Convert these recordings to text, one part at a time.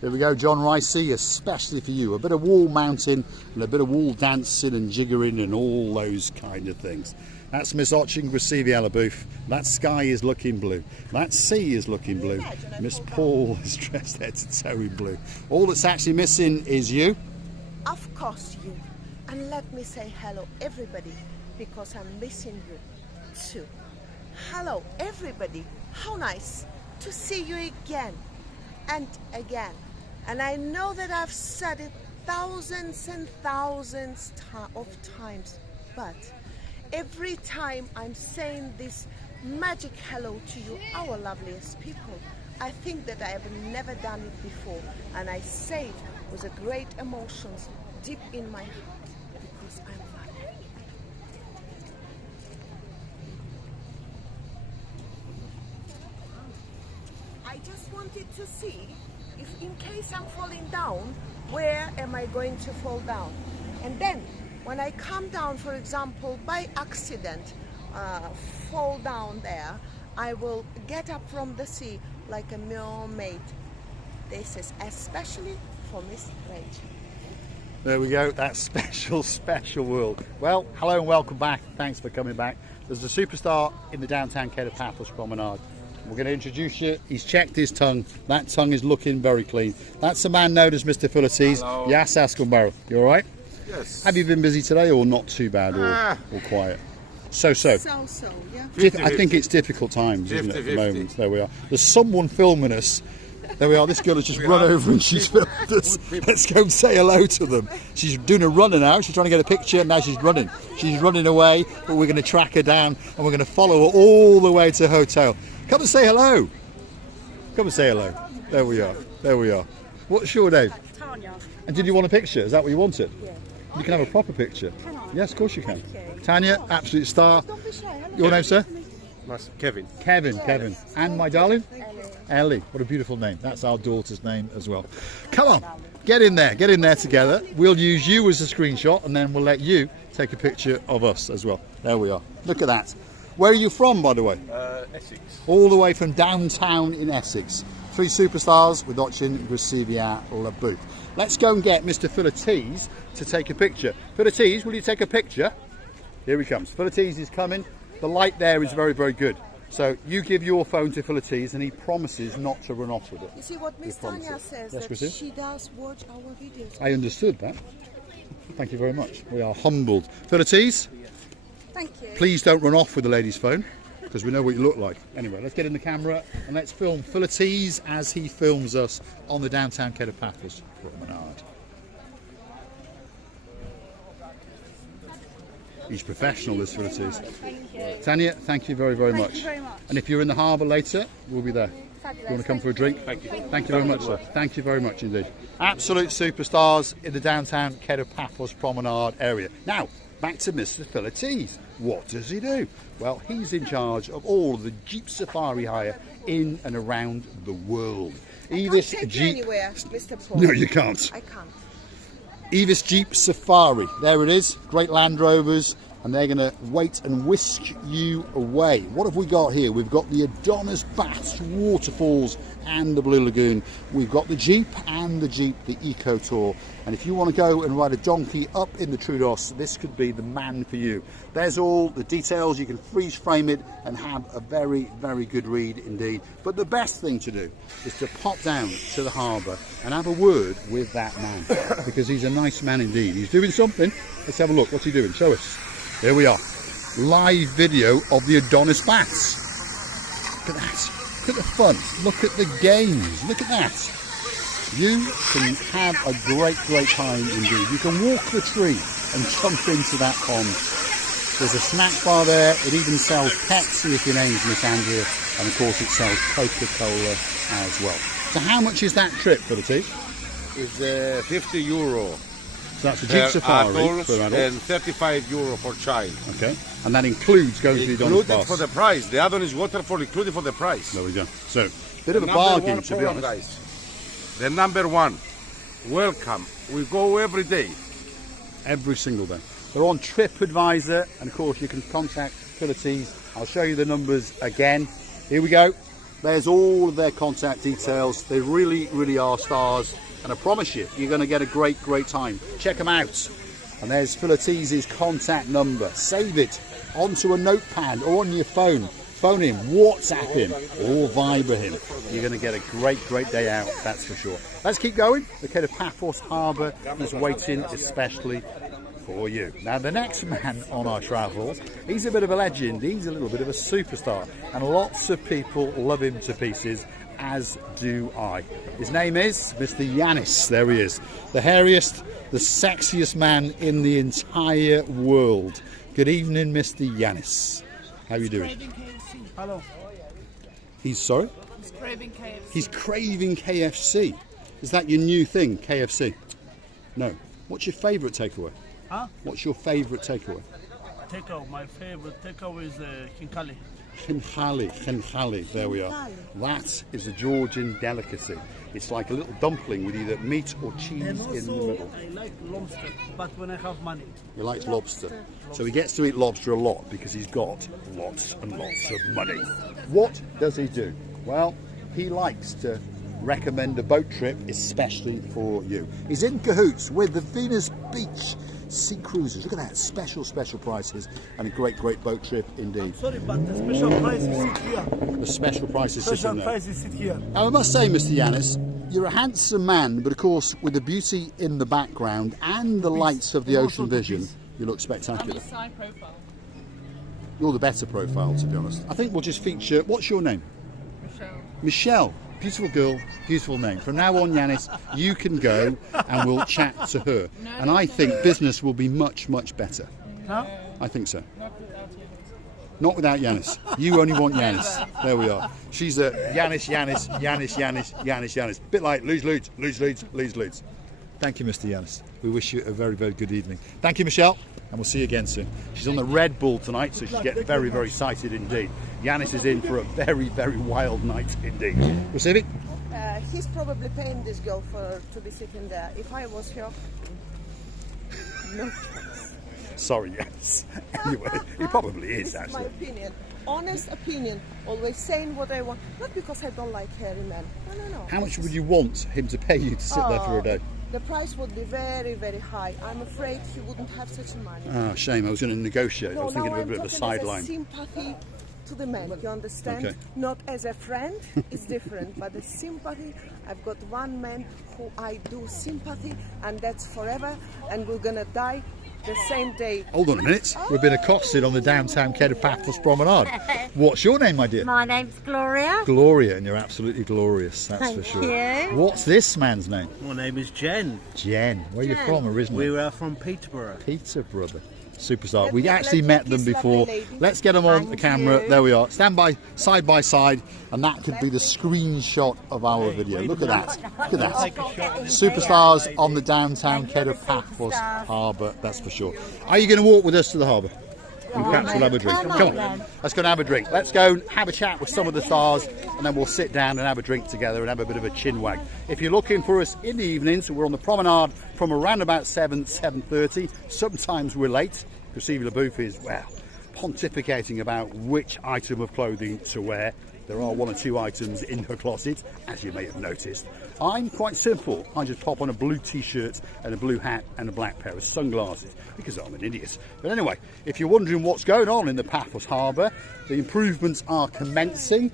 Here we go, John Ricey, especially for you. A bit of wall mounting and a bit of wall dancing and jiggering and all those kind of things. That's Miss Oching Gracevia Booth. That sky is looking blue. That sea is looking blue. Miss Paul is dressed head to toe in blue. All that's actually missing is you. Of course you. And let me say hello everybody, because I'm missing you too. Hello everybody. How nice to see you again and again. And I know that I've said it thousands and thousands of times, but every time I'm saying this magic hello to you, our loveliest people, I think that I have never done it before, and I say it with a great emotions deep in my heart, because I'm lovely. I just wanted to see if in case I'm falling down, where am I going to fall down? And then when I come down, for example, by accident, fall down there, I will get up from the sea like a mermaid. This is especially for Miss Rachel. There we go, that special world. Well, hello and welcome back. Thanks for coming back. There's a superstar in the downtown Kato Paphos promenade. We're going to introduce you. He's checked his tongue. That tongue is looking very clean. That's a man known as Mr. Philites. Yes, Askelborough. You all right? Yes. Have you been busy today, or not too bad, or quiet? So, yeah. I think it's difficult times, isn't it, at the moment? There we are. There's someone filming us. There we are. This girl has just run over and she's filmed us. Let's go and say hello to them. She's doing a runner now. She's trying to get a picture. Now she's running. She's running away, but we're going to track her down and we're going to follow her all the way to her hotel. Come and say hello. Come and say hello. There we are. There we are. What's your name? Tanya. And did you want a picture? Is that what you wanted? Yeah. You can have a proper picture. Can I? Yes, of course you can. Thank you. Tanya, absolute star. Don't be shy. Hello. Your name, sir? Kevin. Kevin. And my darling? Ellie. What a beautiful name. That's our daughter's name as well. Come on, get in there together. We'll use you as a screenshot and then we'll let you take a picture of us as well. There we are. Look at that. Where are you from, by the way? Essex. All the way from downtown in Essex. 3 superstars with Ochin, Gracevia, Booth. Let's go and get Mr. Philites to take a picture. Philites, will you take a picture? Here he comes. Philites is coming. The light there is very, very good. So you give your phone to Philites and he promises not to run off with it. You see what Miss Tanya says, yes, that she does watch our videos. I understood that. Thank you very much. We are humbled. Philites, Thank you. please don't run off with the lady's phone, because we know what you look like. Anyway, let's get in the camera and let's film Philites as he films us on the downtown Kato Paphos promenade. He's professional, this Philites. Thank you. Tanya, thank you very, very much. Thank you very much. And if you're in the harbour later, we'll be there. Fabulous. You want to come for a drink? Thank you. Thank you very much, sir. Thank you very much indeed. Absolute superstars in the downtown Kato Paphos promenade area. Now, back to Mr. Philites. What does he do? Well, he's in charge of all of the Jeep Safari hire in and around the world. Evis Jeep. Anywhere, Mr. Paul. No, you can't. I can't. Evis Jeep Safari. There it is. Great Land Rovers. And they're going to wait and whisk you away. What have we got here? We've got the Adonis Baths Waterfalls and the Blue Lagoon. We've got the Jeep and the Jeep, the Eco Tour. And if you want to go and ride a donkey up in the Troodos, this could be the man for you. There's all the details. You can freeze frame it and have a very, very good read indeed. But the best thing to do is to pop down to the harbour and have a word with that man, because he's a nice man indeed. He's doing something. Let's have a look. What's he doing? Show us. Here we are, live video of the Adonis Baths. Look at that, look at the fun, look at the games, look at that. You can have a great, great time indeed. You can walk the tree and jump into that pond. There's a snack bar there, it even sells Pepsi if your name's Miss Andrea, and of course it sells Coca-Cola as well. So how much is that trip, Philites? It's 50 euro. So that's a Jeep Safari adults for adults. and 35 euro for child. Okay, and that includes going to the Adonis Included Baths. for the price. The Adonis waterfall included for the price. There we go. So, bit of a Number bargain, one to be program, honest. guys. The number one. Welcome. We go every day. Every single day. They're on TripAdvisor, and of course you can contact Philites. I'll show you the numbers again. Here we go. There's all of their contact details. They really, really are stars. And I promise you, you're going to get a great, great time. Check them out. And there's Philotese's contact number. Save it onto a notepad or on your phone. Phone him, WhatsApp him, or Viber him. You're going to get a great, great day out, that's for sure. Let's keep going. The Kato Paphos Harbour is waiting especially for you. Now, the next man on our travels, he's a bit of a legend. He's a little bit of a superstar. And lots of people love him to pieces, as do I. His name is Mr. Yanis. There he is. The hairiest, the sexiest man in the entire world. Good evening, Mr. Yanis. How are you doing? Hello. He's sorry? He's craving KFC. He's craving KFC. Is that your new thing, KFC? No. What's your favourite takeaway? Huh? What's your favourite takeaway? Takeout. My favorite takeaway is khinkali. Khinkali, there we are. That is a Georgian delicacy. It's like a little dumpling with either meat or cheese And in the also, middle. I like lobster, but when I have money. He likes lobster. So he gets to eat lobster a lot because he's got lots and lots of money. What does he do? Well, he likes to recommend a boat trip especially for you. He's in cahoots with the Venus Beach Sea Cruises. Look at that, special prices and a great boat trip indeed. Sorry, but the special price is sit here. The special prices sit Special in there. price is sit here. Now, I must say, Mr. Yanis, you're a handsome man, but of course, with the beauty in the background and the lights of the ocean vision, you look spectacular. Side profile. You're the better profile, to be honest. I think we'll just feature. What's your name? Michelle. Michelle. Beautiful girl, beautiful name. From now on, Yanis, you can go and we'll chat to her. And I think business will be much, much better. Huh? I think so. Not without Yanis. Not without Yanis. You only want Yanis. There we are. She's a Yanis. Bit like lose leads. Thank you, Mr. Yanis. We wish you a very, very good evening. Thank you, Michelle, and we'll see you again soon. She's on the Red Bull tonight, so she's getting very, very excited indeed. Yanis is in for a very, very wild night indeed. Receive it? He's probably paying this girl to be sitting there. If I was here, no chance. Sorry, Yanis. Anyway, he probably is, This is my actually. opinion. Honest opinion. Always saying what I want. Not because I don't like hairy men. No. How much would you want him to pay you to sit there for a day? The price would be very, very high. I'm afraid he wouldn't have such money. Ah, shame. I was going to negotiate. I was thinking of a I'm bit of a talking as sideline. sympathy to the man, you understand? Okay. Not as a friend, it's different. But the sympathy, I've got one man who I do sympathy, and that's forever, and we're gonna die the same day. Hold on a minute. We've been accosted on the downtown Kato Paphos promenade. What's your name, my dear? My name's Gloria. Gloria, and you're absolutely glorious, that's for Thank sure. you. What's this man's name? My name is Jen. Jen. Where are you from originally? We were from Peterborough. Peter, brother. Superstar. Let We me- actually let met me them kiss before. lovely lady. Let's get them on Thank the camera. you. There we are. Stand by side, and that could be the screenshot of our video. Look at that. Look at that. Superstars on the downtown Kato Paphos Harbour, that's for sure. Are you going to walk with us to the harbour? And perhaps we'll have a drink. Come on. Let's go and have a drink. Let's go and have a chat with some of the stars, and then we'll sit down and have a drink together and have a bit of a chin wag. If you're looking for us in the evenings, we're on the promenade from around about 7:30. Sometimes we're late. Christina Booth is, well, pontificating about which item of clothing to wear. There are one or two items in her closet, as you may have noticed. I'm quite simple. I just pop on a blue t-shirt and a blue hat and a black pair of sunglasses because I'm an idiot. But anyway, if you're wondering what's going on in the Paphos Harbour, the improvements are commencing.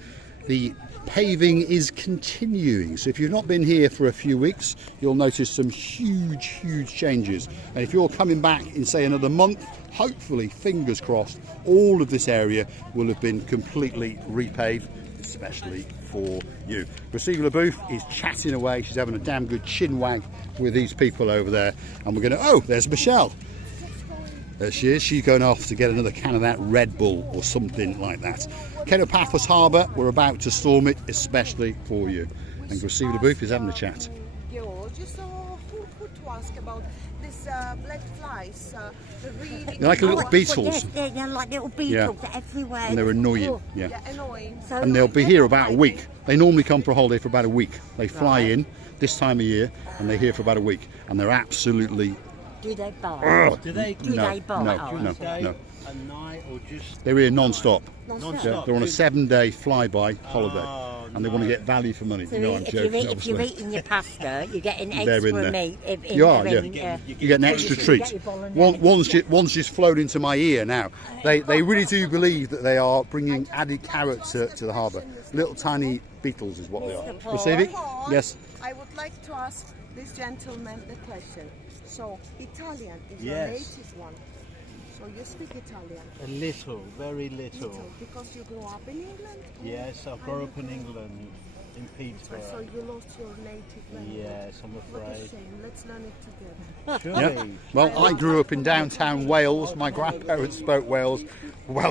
The paving is continuing. So if you've not been here for a few weeks, you'll notice some huge changes. And if you're coming back in, say, another month, hopefully, fingers crossed, all of this area will have been completely repaved, especially for you. Christina Booth is chatting away. She's having a damn good chin wag with these people over there. And we're going to, oh, there's Michelle. There she is. She's going off to get another can of that Red Bull or something like that. Kato Paphos Harbour, we're about to storm it, especially for you. And Christina Booth is having a chat. Just who to ask about this black flies? The really They're like little beetles. Yes, they're like little beetles everywhere. And they're annoying. Yeah. yeah, annoying. So And they'll be here about a week. They normally come for a holiday for about a week. They fly in this time of year and they're here for about a week. And they're absolutely... do they bite? Ugh. Do they Do they bite? No. a night or just They're here non-stop. Non-stop. Yeah, they're on a 7-day flyby holiday. and they want to get value for money. So You know, I'm joking, if you're obviously. eating your pasta, you're getting They're in extra there. meat. You are, yeah. You get an extra treat. One's just flowed into my ear now. They really do believe that they are bringing added carrot to the harbour. Little tiny beetles is what they are. Paul. Receiving? Yes. I would like to ask this gentleman the question. So, Italian is your Yes. native one. So you speak Italian? A little, very little. Little, because you grew up in England? Yes, I grew up in England, in Peterborough. So you lost your native language? Yes, I'm What a afraid. shame. Let's learn it together. Yeah. Well, I grew up in downtown Wales. My grandparents spoke Welsh.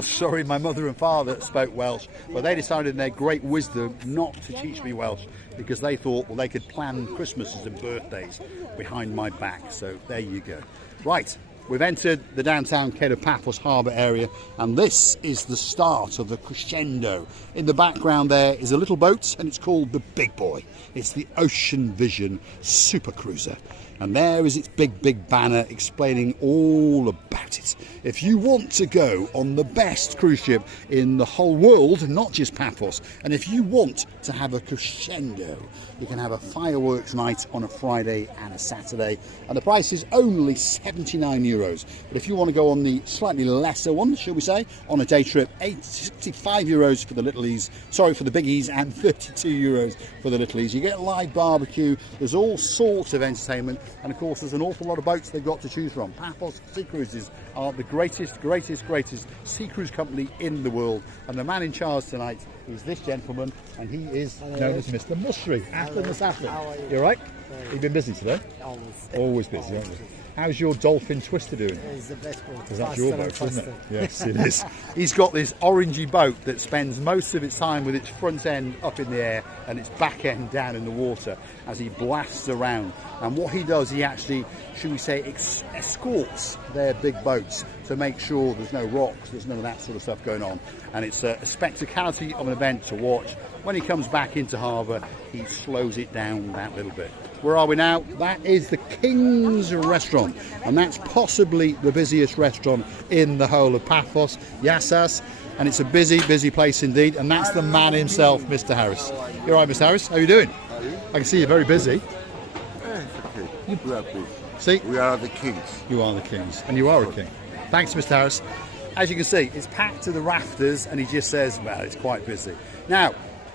Sorry, my mother and father spoke Welsh. But they decided in their great wisdom not to teach me Welsh because they thought, well, they could plan Christmases and birthdays behind my back. So there you go. Right. We've entered the downtown Kato Paphos Harbour area, and this is the start of the crescendo. In the background there is a little boat, and it's called the Big Boy. It's the Ocean Vision Super Cruiser. And there is its big banner explaining all about it. If you want to go on the best cruise ship in the whole world, not just Paphos, and if you want to have a crescendo, you can have a fireworks night on a Friday and a Saturday, and the price is only €79. But if you want to go on the slightly lesser one, shall we say, on a day trip, €85 for the littlies, sorry, for the biggies, and €32 for the littlies. You get live barbecue, there's all sorts of entertainment, and of course there's an awful lot of boats they've got to choose from. Paphos Sea Cruises are the greatest sea cruise company in the world, and the man in charge tonight is this gentleman, and he is known as Mr. Musri. After Assassin. You all right? You've been busy today? Always busy, aren't you? How's your dolphin twister doing? It's the best boat. Because that's your boat, isn't it? Yes, it is. He's got this orangey boat that spends most of its time with its front end up in the air and its back end down in the water as he blasts around. And what he does, he actually, should we say, escorts their big boats to make sure there's no rocks, there's none of that sort of stuff going on. And it's a spectacality of an event to watch. When he comes back into harbour, he slows it down that little bit. Where are we now? That is the King's Restaurant, and that's possibly the busiest restaurant in the whole of Paphos, Yanis, and it's a busy place indeed, and that's the man himself, Mr. Harris. You're right, Mr. Harris, how are you doing? I can see you're very busy. We are busy. See? We are the kings. You are the kings, and you are a king. Thanks, Mr. Harris. As you can see, it's packed to the rafters, and he just says, well, it's quite busy. Now,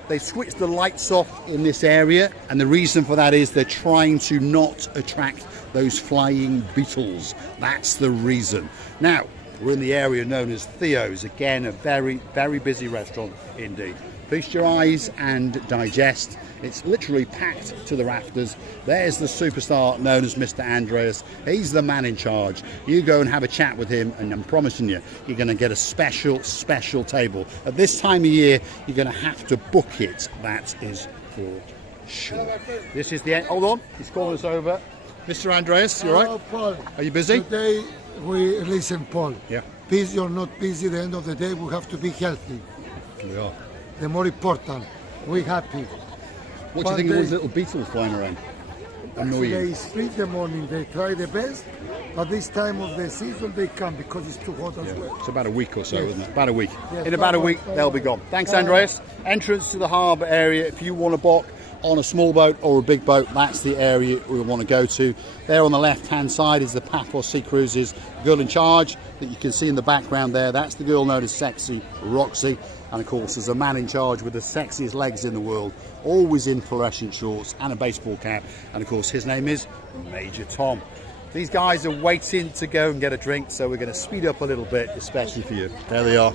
they've switched the lights off in this area, and the reason for that is they're trying to not attract those flying beetles. That's the reason. Now, we're in the area known as Theo's. Again, a very busy restaurant indeed. Feast your eyes and digest. It's literally packed to the rafters. There's the superstar known as Mr. Andreas. He's the man in charge. You go and have a chat with him, and I'm promising you, you're going to get a special table. At this time of year, you're going to have to book it. That is for sure. This is the end. Hold on, he's calling us over. Mr. Andreas, you all right? Hello, Paul. Are you busy? Today, we listen, Paul. Yeah. Busy or not busy, at the end of the day, we have to be healthy. We are. The more important, we happy. What do you think of those little beetles flying around? Annoying. They split the morning, they try the best, but this time of the season they come because it's too hot as well. It's about a week or so, Yes. isn't it? About a week. Yes, In about a week, they'll be gone. Thanks, Andreas. Entrance to the harbour area. If you want to book on a small boat or a big boat, that's the area we want to go to. There on the left-hand side is the Paphos Sea Cruises. The girl in charge that you can see in the background there, that's the girl known as Sexy Roxy. And of course, there's a man in charge with the sexiest legs in the world, always in fluorescent shorts and a baseball cap. And of course, his name is Major Tom. These guys are waiting to go and get a drink, so we're going to speed up a little bit, especially for you. There they are.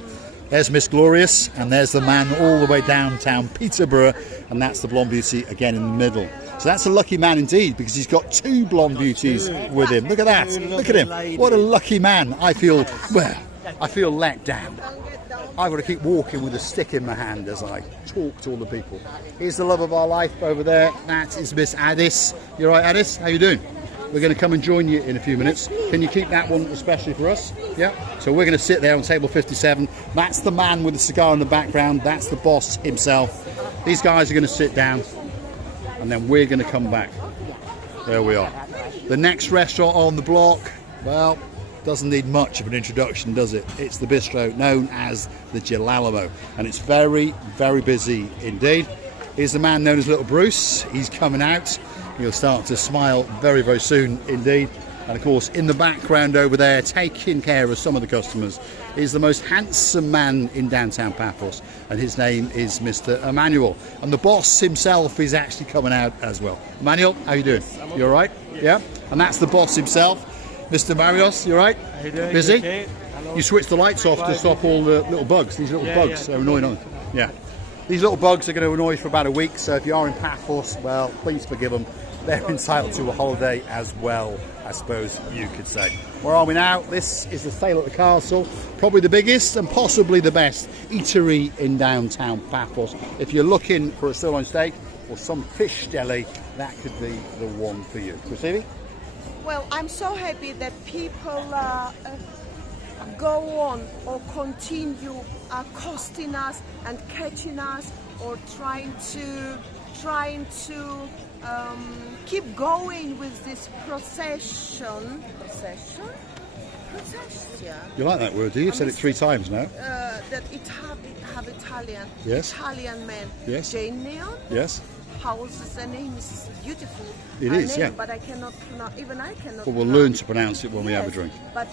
There's Miss Glorious, and there's the man all the way downtown Peterborough, and that's the blonde beauty again in the middle. So that's a lucky man indeed, because he's got two blonde beauties with him. Look at that. Look at him. What a lucky man. I feel let down. I've got to keep walking with a stick in my hand as I talk to all the people. Here's the love of our life over there. That is Miss Addis. You all right, Addis? How you doing? We're going to come and join you in a few minutes. Can you keep that one especially for us? Yeah? So we're going to sit there on table 57. That's the man with the cigar in the background. That's the boss himself. These guys are going to sit down, and then we're going to come back. There we are. The next restaurant on the block, well, doesn't need much of an introduction, does it? It's the bistro known as the Gelalamo, and it's very busy indeed. is the man known as Little Bruce. He's coming out. He'll start to smile very, very soon indeed. And of course, in the background over there, taking care of some of the customers, is the most handsome man in downtown Paphos, and his name is Mr. Emmanuel. And the boss himself is actually coming out as well. Emmanuel, how you doing? You all right? Yeah. And that's the boss himself, Mr. Marios. You all right? How you doing? Busy? Okay. You switch the lights off to stop all the little bugs. These little bugs are annoying, aren't they? Yeah. These little bugs are going to annoy you for about a week. So if you are in Paphos, well, please forgive them. They're entitled to a holiday as well, I suppose you could say. Where are we now? This is the Sale at the Castle, probably the biggest and possibly the best eatery in downtown Paphos. If you're looking for a sirloin steak or some fish deli, that could be the one for you. Christine? Well, I'm so happy that people go on or continue accosting us and catching us, or trying to keep going with this procession. You like that word, do you? You've said it 3 times now. That it have Italian. Yes. Italian man. Yes. Jane Neon. Yes. How is the name? Is beautiful. It is, name, yeah. But I cannot pronounce. Even I cannot. Well, we'll pronounce. learn to pronounce it when we have a Yes, drink. But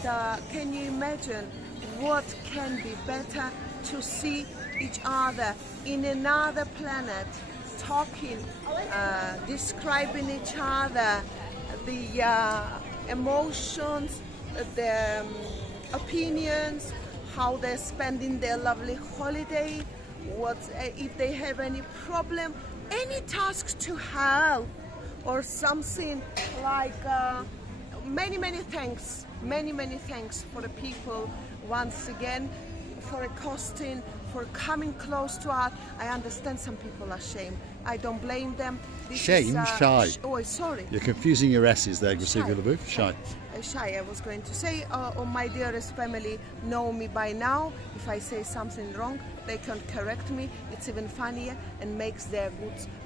can you imagine what can be better to see each other in another planet, talking, describing each other, the emotions, the opinions, how they're spending their lovely holiday, what if they have any problem, any tasks to help, or something like many thanks for the people once again for accosting, for coming close to us. I understand some people are ashamed. I don't blame them. This Shame? is, Shy. Oh, sorry. You're confusing your S's there, Grisivia Shy. Laboof. Shy. Shy, I was going to say, my dearest family know me by now. If I say something wrong, they can correct me. It's even funnier and makes their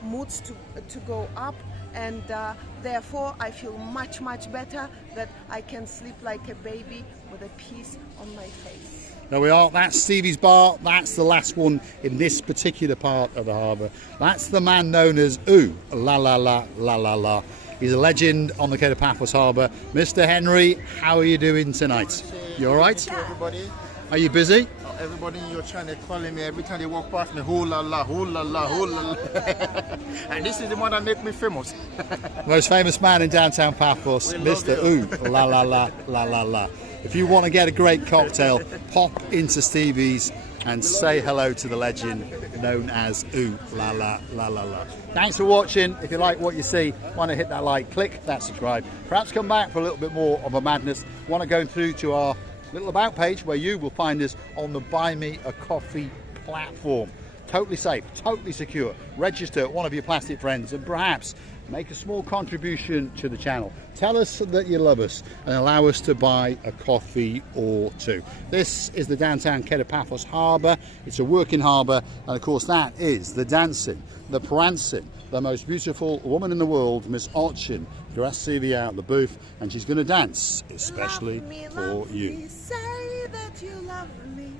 moods to go up. And therefore, I feel much better that I can sleep like a baby with a peace on my face. There we are. That's Stevie's Bar. That's the last one in this particular part of the harbour. That's the man known as Ooh La La La La La La. He's a legend on the Kato Paphos Harbour. Mr. Henry, how are you doing tonight? You all right? Thank you, everybody. Are you busy? Everybody in your channel calling me every time they walk past me, hoo la la, hoo la la, hoo la la. And this is the one that make me famous. Most famous man in downtown Paphos, Mr. Ooh La La La La La La. If you want to get a great cocktail, pop into Stevie's and say hello to the legend known as Ooh La La La La La. Thanks for watching. If you like what you see, want to hit that like, click that subscribe. Perhaps come back for a little bit more of a madness. Want to go through to our little about page where you will find us on the Buy Me a Coffee platform. Totally safe, totally secure. Register one of your plastic friends and perhaps make a small contribution to the channel. Tell us that you love us and allow us to buy a coffee or two. This is the downtown Kato Paphos Harbour. It's a working harbour, and of course that is the dancing, the prancing, the most beautiful woman in the world, Miss Ochin, Grisivia out the booth, and she's going to dance especially for you. Me, say that you love me.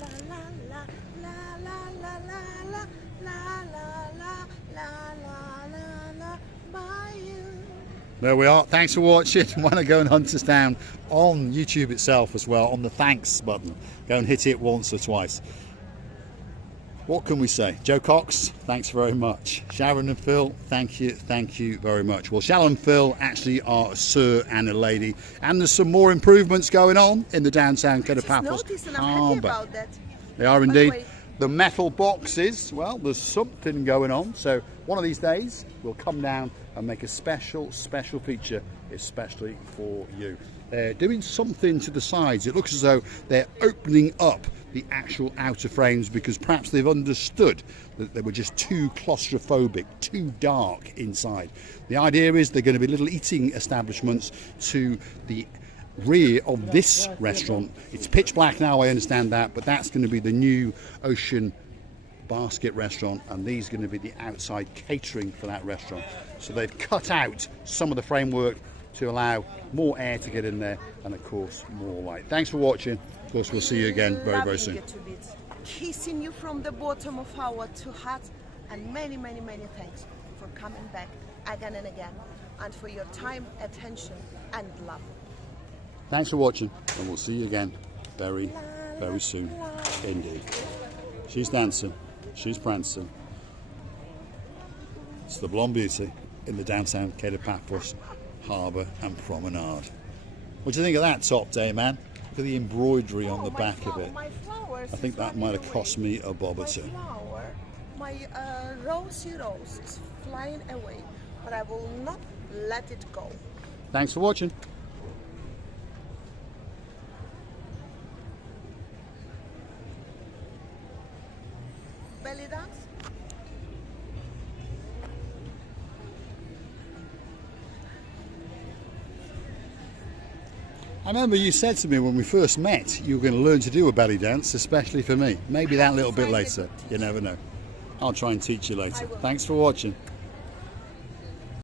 La la la la la la la la la la la by you. There we are. Thanks for watching. Want to go and hunt us down on YouTube itself as well, on the thanks button. Go and hit it once or twice. What can we say? Joe Cox, thanks very much. Sharon and Phil, thank you very much. Well, Sharon and Phil actually are a sir and a lady, and there's some more improvements going on in the downtown Kato Paphos I'm happy Harbour. about that. They are By the indeed. way, The metal boxes, well, there's something going on. So one of these days, we'll come down and make a special feature, especially for you. They're doing something to the sides. It looks as though they're opening up the actual outer frames because perhaps they've understood that they were just too claustrophobic, too dark inside. The idea is they're going to be little eating establishments to the rear of this restaurant. It's pitch black now, I understand that, but that's going to be the new Ocean Basket restaurant, and these are going to be the outside catering for that restaurant. So they've cut out some of the framework to allow more air to get in there, and of course more light. Thanks for watching. Of course, we'll see you again very soon. Loving it to bits. Kissing you from the bottom of our two hearts. And many, many, many thanks for coming back again and again, and for your time, attention, and love. Thanks for watching, and we'll see you again very, very soon indeed. She's dancing, she's prancing. It's the blonde beauty in the downtown Kato Paphos Harbour and Promenade. What do you think of that top day, man? Look at the embroidery on the back of it. I think that might have cost me a bob or two. My rosy rose is flying away, but I will not let it go. Thanks for watching. Belly dance? I remember you said to me when we first met you were going to learn to do a belly dance, especially for me. Maybe that little bit later. You never know. I'll try and teach you later. Thanks for watching.